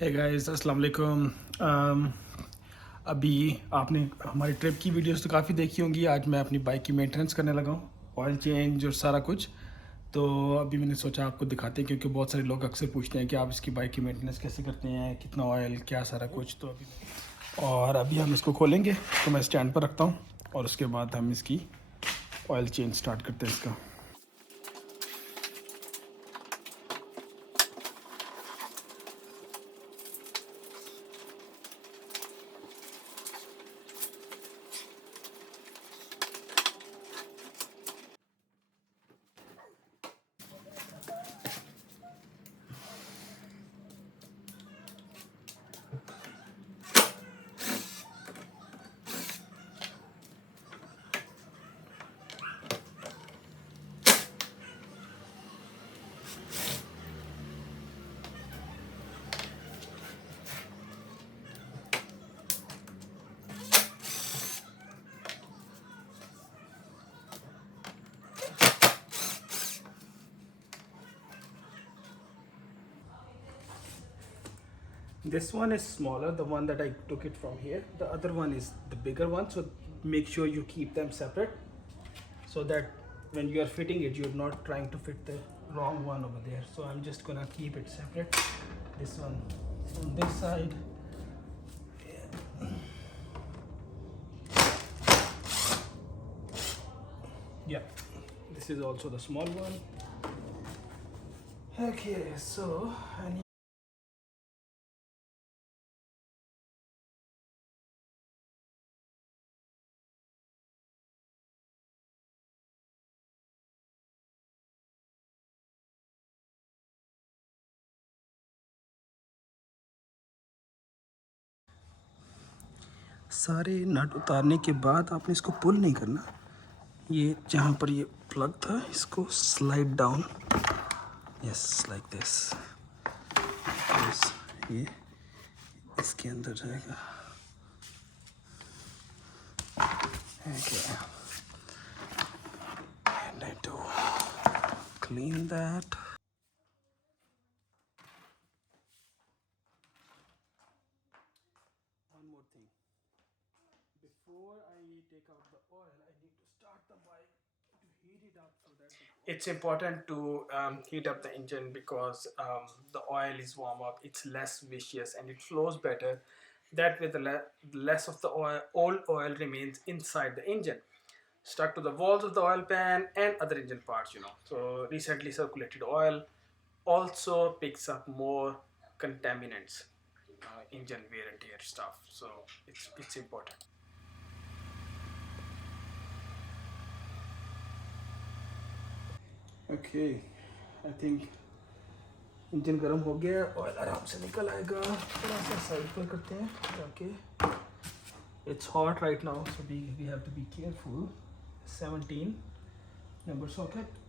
Hey guys अस्सलाम वालेकुम। अभी आपने हमारी ट्रिप की वीडियोस तो काफ़ी देखी होंगी। आज मैं अपनी बाइक की मेंटेनेंस करने लगा हूँ, ऑयल चेंज और सारा कुछ। तो अभी मैंने सोचा आपको दिखाते हैं, क्योंकि बहुत सारे लोग अक्सर पूछते हैं कि आप इसकी बाइक की मेंटेनेंस कैसे करते हैं, कितना ऑयल, क्या सारा कुछ। तो अभी हम इसको खोलेंगे, तो मैं स्टैंड पर रखता हूँ और उसके बाद हम इसकी ऑयल चेंज स्टार्ट करते हैं इसका। This one is smaller, the one that I took it from here. The other one is the bigger one, so make sure you keep them separate so that when you are fitting it, you're not trying to fit the wrong one over there. So I'm just gonna keep it separate. This one on this side. Yeah, this is also the small one. Okay, so I need सारे नट उतारने के बाद आपने इसको पुल नहीं करना। ये जहाँ पर ये प्लग था, इसको slide down, yes like this. ये इसके अंदर जाएगा। Okay. And I do clean that. One more thing. Before I take out the oil, I need to start the bike to heat it up so that it's important to heat up the engine, because the oil is warm up, it's less vicious and it flows better. That way, the less of the old oil remains inside the engine, stuck to the walls of the oil pan and other engine parts. So recently circulated oil also picks up more contaminants, engine wear and tear stuff. So it's important. Okay, I think engine गर्म हो गया, oil आराम से निकल आएगा। थोड़ा सा side पर करते हैं ताकि it's hot right now, so we have to be careful. 17 number socket.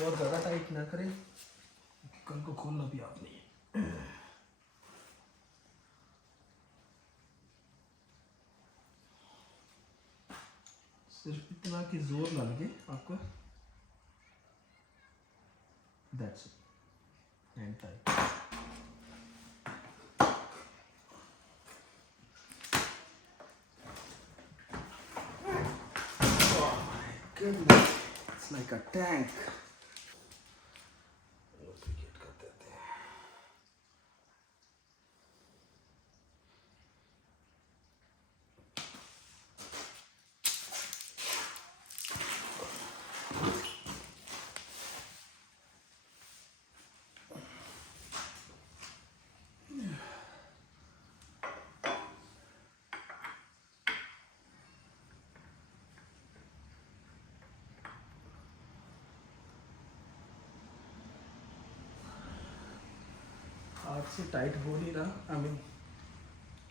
बहुत ज़्यादा टाइट ना करें, कल को खोलना भी आप नहीं है। सिर्फ इतना कि जोर ना लगे आपको। That's it, and tight. Oh my goodness, it's like a tank. Lubricate कर देते हैं। हाथ से टाइट हो नहीं रहा, आई मीन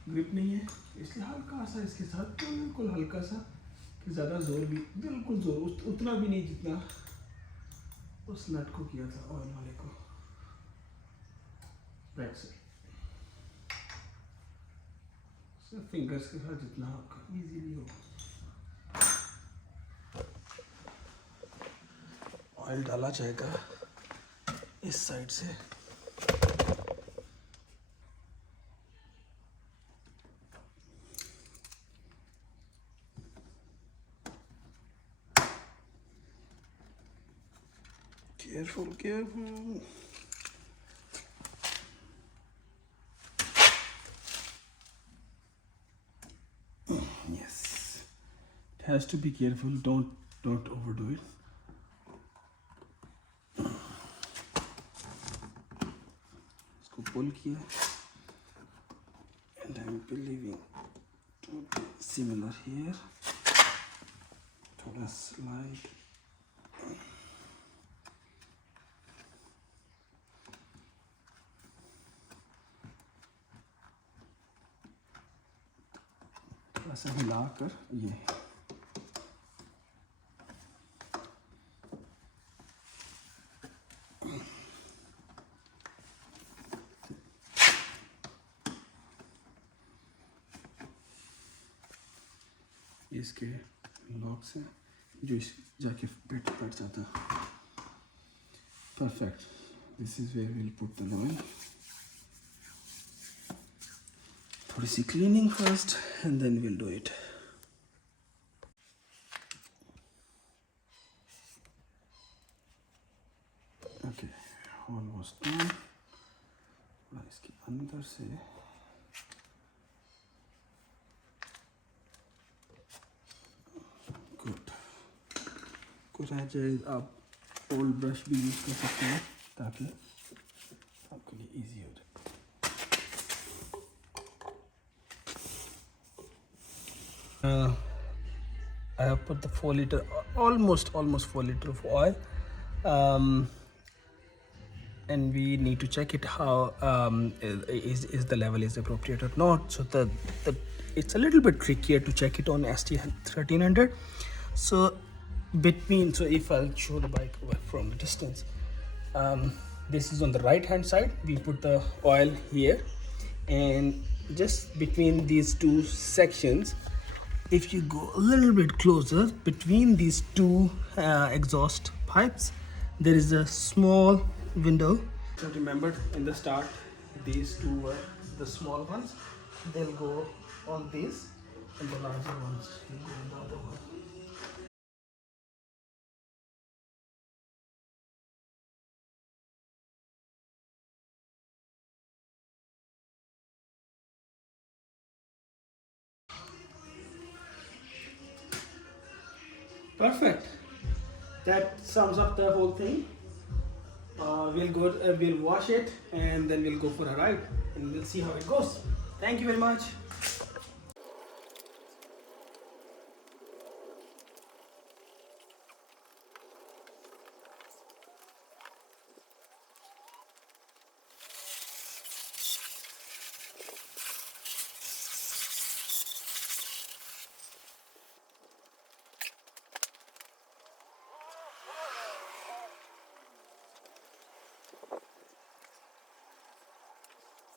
ग्रिप नहीं है, इसलिए हल्का सा इसके साथ बिल्कुल हल्का सा, कि ज़्यादा जोर भी, बिल्कुल जोर उतना भी नहीं जितना उस नट को किया था ऑयल वाले को। बैक से फिंगर्स के साथ जितना आपका इजीली हो। ऑयल डाला जाएगा इस साइड से। Careful careful. Yes, it has to be careful. Don't overdo it. इसको pull किया, and I'm believing to be similar here. थोड़ा slide. थोड़ा सा हिलाकर ये इसके लॉक्स हैं जो इस जाके पेट पड़ जाता है। Perfect. This is where will put the lemon. थोड़ी सी cleaning first and then will do it. Okay, almost done. इसके अंदर से गुड। कुछ रह जाए आप ओल्ड ब्रश भी यूज़ कर सकते हैं ताकि आपके लिए इजी हो जाए। I have put the 4 liter, almost 4 liter of oil, and we need to check it how is the level is appropriate or not. So the it's a little bit trickier to check it on ST1300. So if I'll show the bike from the distance, this is on the right hand side. We put the oil here, and just between these two sections, if you go a little bit closer between these two exhaust pipes, there is a small window. So remember in the start, these two were the small ones. They'll go on this, and the larger ones will go on the other one. Perfect. That sums up the whole thing. We'll wash it and then we'll go for a ride and we'll see how it goes. Thank you very much.